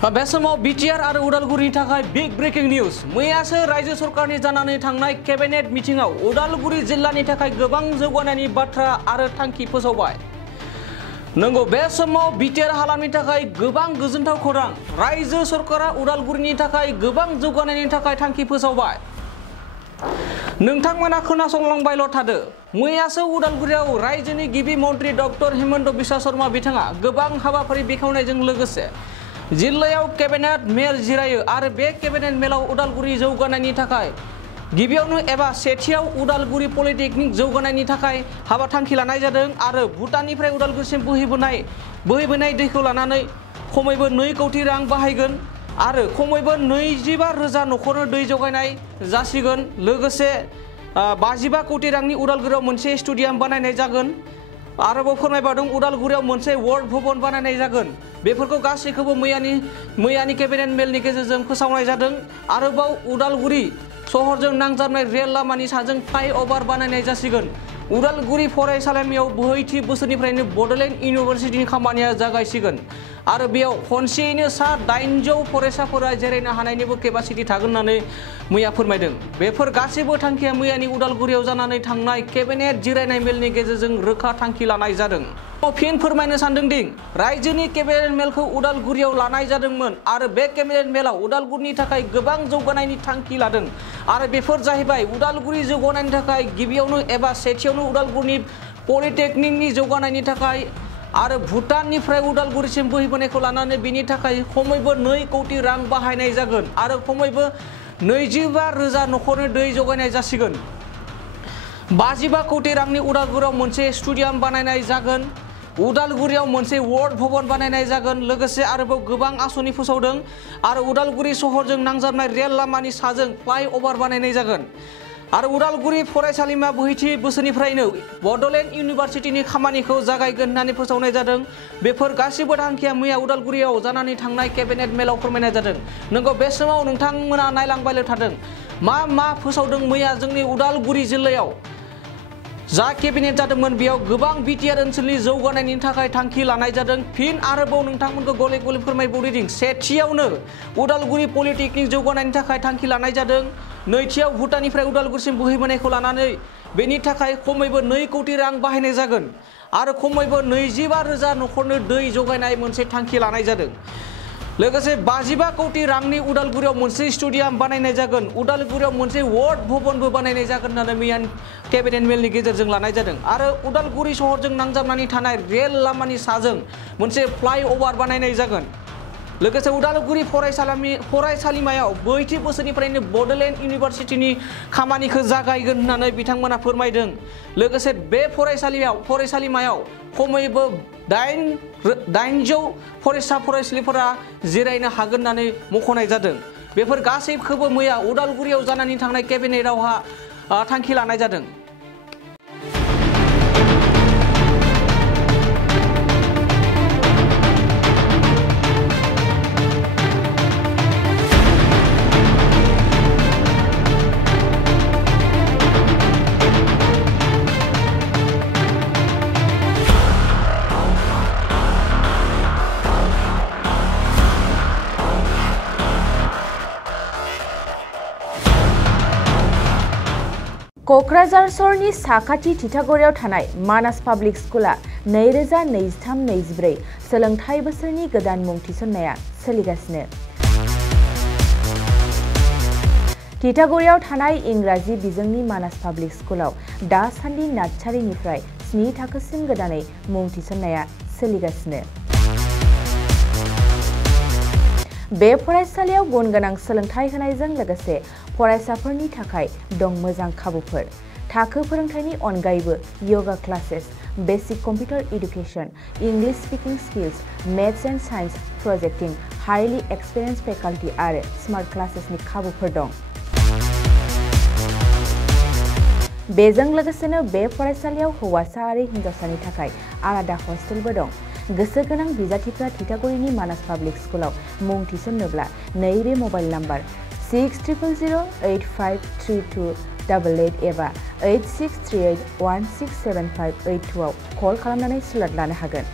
बे समाव बिटिआर आरो उदालगुरिनि थाखाय बिग ब्रेकिं निउज। मैयासो रायजो सरकारनि जानानै थांनाय केबिनेट मिटिंआव उदालगुरि जिल्लानि थाखाय गोबां जौगानायनि बाथ्रा आरो थांखि फोसावबाय। नंगौ, बे समाव बिटिआर हालामनि थाखाय गोबां गोजोनथाव खौरां। रायजो सरकारा उदालगुरिनि थाखाय गोबां जौगानायनि थाखाय थांखि फोसावबाय। नोंथांमोना खोनासंलांबायल' थादो। मैयासो उदालगुरियाव रायजोनि गिबि मन्त्रि डक्टर हेमन्त बिश्व शर्मा बिथाङा गोबां हाबाफारि बेखेवनायजों लोगोसे जिल्लायाव केबिनेट मेल जिरायो आरो बे केबिनेट मेलाव उदालगुरि जौगानायनि थाखाय गिबियावनो एबा सेथियाव उदालगुरि पलिटेकनिक जौगानायनि थाखाय हाबा थांखि लानाय जादों आरो भुटाननिफ्राय उदालगुरिसिम बोहैबोनाय दैखौ लानानै खमैबो 2 कोटी रां बाहायगोन आरो खमैबो 25,000 न'खरनो दै जगायनाय जासिगोन। लोगोसे 55 कोटी रांनि उदालगुरियाव मोनसे स्टेडियाम बानायनाय जागोन। आरोबाव फोरमायबावदों उदालगुरियाव मोनसे वर्ल्ड भवन बानायनाय जागोन। बेफोरखौ गासैखौबो मैयानि केबिनेट मेलनि गेजेरजों फोसावनाय जादों। आरोबाव उदालगुरि सहरजों नांजाबनाय रेल लामानि साजों फ्लाइअभार बानायनाय जासिगोन। उदालगुरि फरायसालिमायाव बोहैथि बोसोरनिफ्रायनो बड'लेण्ड इउनिभारसिटिनि खामानिया जागायसिगोन आरो बेयाव खनसेयैनो सा 800 फरायसाफोरा जिरायनो हानायनिबो केपासिटि थागोन होननानै मैया फोरमायदों। बेफोर गासैबो थांखिया मैयानि उदालगुरियाव जानानै थांनाय केबिनेट जिरायनाय मेलनि गेजेरजों रोखा थांखि लानाय जादों। फिन फोरमायनो सानदों दि रायजोनि केबिनेट मेलखौ उदालगुरियाव लानाय जादोंमोन आरो बे केबिनेट मेलाव उदालगुरिनि थाखाय गोबां जौगानायनि थांखि लादों आरो बेफोर जाहैबाय उदालगुरि जौगानायनि थाखाय गिबियावनो एबा सेथियावनो उदालगुरिनि पलिटेकनिकनि जौगानायनि थाखाय आरो भुटाननिफ्राय उदालगुरिसिम बोहैबोनायखौ लानानै बिनि थाखाय खमैबो 2 कोटी रां बाहायनाय जागोन आरो खमैबो 25,000 न'खरनो दै जगायनाय जासिगोन। 55 कोटी रांनि उदालगुरियाव मोनसे स्टेडियाम बानायनाय जागोन। उदालगुरियाव मोनसे वर्ल्ड भवन बानायनाय जागोन। लोगोसे आरोबाव गोबां आसनि फोसावदों आरो उदालगुरि सहरजों नांजाबनाय रेल लामानि साजों फ्लाइअभार बानायनाय जागोन आरो उदालगुरि फरायसालिमा बोहैथि बोसोरनिफ्रायनो बड'लेण्ड इउनिभारसिटिनि खामानिखौ जागायगोन होननानै फोसावनाय जादों। बेफोर गासिबो थांखिया मैया उदालगुरियाव जानानै थांनाय केबिनेट मेलाव फोरमायनाय जादों। नंगौ, बे समाव नोंथांमोना नायलांबायल' थादों मा फोसावदों मैया जोंनि उदालगुरि जिल्लायाव जा केबिनेट जादोंमोन बेयाव गोबां बिटिआर ओनसोलनि जौगानायनि थाखाय थांखि लानाय जादों। फिन आरोबाव नोंथांमोनखौ गले गले फोरमायबावदों सेथियावनो उदालगुरि पलिटेकनिक जौगानायनि थाखाय थांखि लानाय जादों। नैथियाव भुटाननिफ्राय उदालगुरिसिम बोहैबोनायखौ लानानै बेनि थाखाय खमैबो 2 कोटी रां बाहायनाय जागोन आरो खमैबो 25,000 न'खरनो दै जगायनाय मोनसे थांखि लानाय जादों। लोगोसे 55 कोटी रांनि उदालगुरियाव मोनसे स्टेडियाम बानायनाय जागोन। उदालगुरियाव मोनसे वर्ल्ड भवनबो बानायनाय जागोन होननानै मैया केबिनेट मेलनि गेजेरजों लानाय जादों आरो उदालगुरि सहरजों नांजाबनानै थानाय रेल लामानि साजों मोनसे फ्लाइअभार बानायनाय जागोन। लोगोसे उदालगुरि फरायसालिमायाव बोहैथि बोसोरनिफ्रायनो बड'लेण्ड इउनिभारसिटिनि खामानिखौ जागायगोन होननानै बिथांमोना फोरमायदों। लोगोसे बे फरायसालिमायाव खमैबो 800 फरायसालिफोरा जिरायनो हागोन होननानै मख'नाय जादों। बेफोर गासैखौबो मैया उदालगुरियाव जानानै थांनाय केबिनेटआवहा थांखि लानाय जादों। क'क्राझार सहरनि साखाथि तितागुरियाव थानाय मानास पाब्लिक स्कुला 2023-24 सोलोंथाइ बोसोरनि गोदान मुं थिसननाया सोलिगासिनो। तितागुरियाव थानाय इंराजि बिजोंनि मानास पाब्लिक स्कुलाव दासान्दि नार्सारिनिफ्राय 7 थाखोसिम गोदानै मुं थिसननाया सोलिगासिनो। बे फरायसालियाव गुन गोनां सोलोंथाइ होनायजों लोगोसे फरायसाफोरनि थाखाय दं मोजां खाबुफोर। थाखो फोरोंथायनि अनगायैबो yoga classes, basic computer education, English speaking skills, maths and science प्रोजेक्टिं, हाईली एक्सपीरियंस फैकल्टी आरो स्मार्ट क्लासेसनि खाबुफोर दं। बेजों लोगोसेनो बे फरायसालियाव हौवासा आरो हिन्जावसानि थाखाय आलादा हस्टेलबो दं। गोसो गोनां बिजाथिफ्रा तितागुरिनि मानास पाब्लिक स्कुलाव मुं थिसननोब्ला नैबे मबाइल नम्बर 6000853288 एबा 8638167582 आव कल खालामनानै सुलाद लानो हागोन।